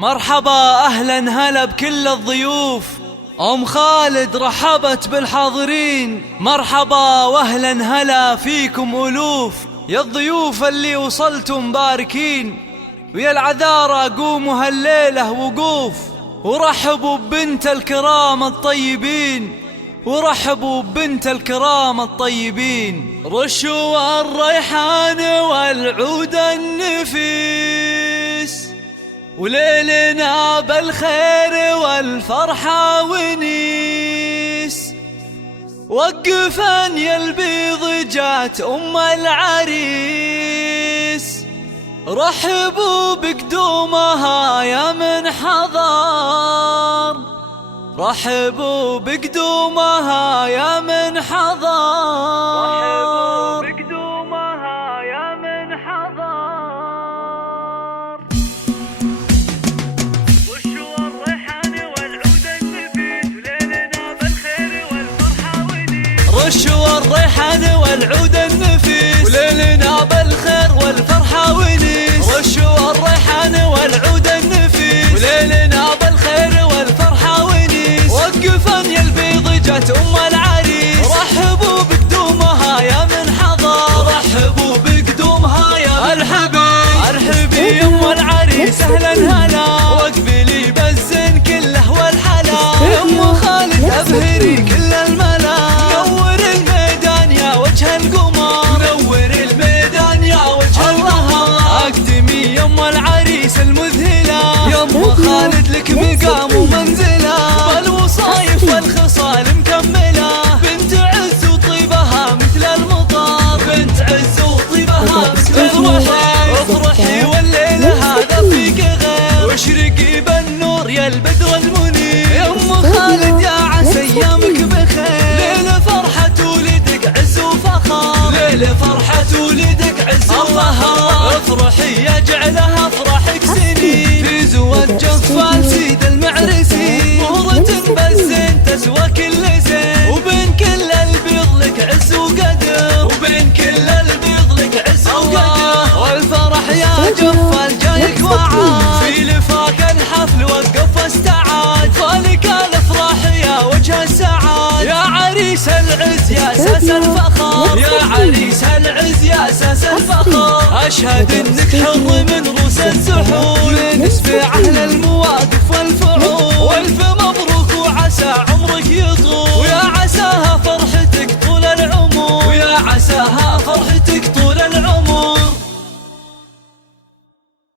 مرحبا أهلا هلا بكل الضيوف. أم خالد رحبت بالحاضرين. مرحبا وأهلا هلا فيكم ألوف، يا الضيوف اللي وصلتم باركين، ويا العذارى قوموا هالليلة وقوف، ورحبوا ببنت الكرام الطيبين، ورحبوا ببنت الكرام الطيبين. رشوا الريحان والعود النفيس، وليلنا بالخير والفرحة ونيس. وقفن يا البيض جات أم العريس، رحبوا بقدومها يا من حضر، رحبوا بقدومها يا من حضر، رحبوا بقدومها يا من حضر. وشوا الريحان والعود النفيس، وليلنا بالخير والفرحة ونيس. رشوا الريحان والعود النفيس، وليلنا بالخير والفرحة ونيس. رشوا الريحان والعود النفيس، وليلنا بالخير والفرحة ونيس. وقفن يا البيض جات أم العريس، رحبوا بقدومها يا من حضر، رحبوا بقدومها يا من حضر. ارحبي يا أم العريس أهلا هلا، واقبلي بالزين كله والحلا. يا أم خالد أبهري كل الملا، نور الميدان يا وجه القمر، نور الميدان يا وجه القمر. أقدمي يا أم العريس المذهلة، يا أم خالد لك مقام ومنزلة، بالوصايف والخصال مكملة. بنت عز وطيبها مثل المطر، بنت عز وطيبها مثل المطر. افرحي والليل هذا فيك غير، واشرقي بالنور يا البدر المنير. يا أم خالد يا عسى أيامك بخير، ليل فرحة ولدك عز وفخر، ليل فرحة ولدك عز وفخر. افرحي يجعلها افراحك سنين، في زواج جفال سيد المعرسين. مهرة بالزين تسوى كل زين، وبين كل البيض لك عز وقدر، وبين كل البيض لك عز وقدر. والفرح يا جفال جايك وعاد، في لفاك الحفل وقف واستعاد. فالك الافراح يا وجه السعاد، يا عريس العز يا اساس الفخر، يا عريس العز يا اساس الفخر. اشهد انك حر من روس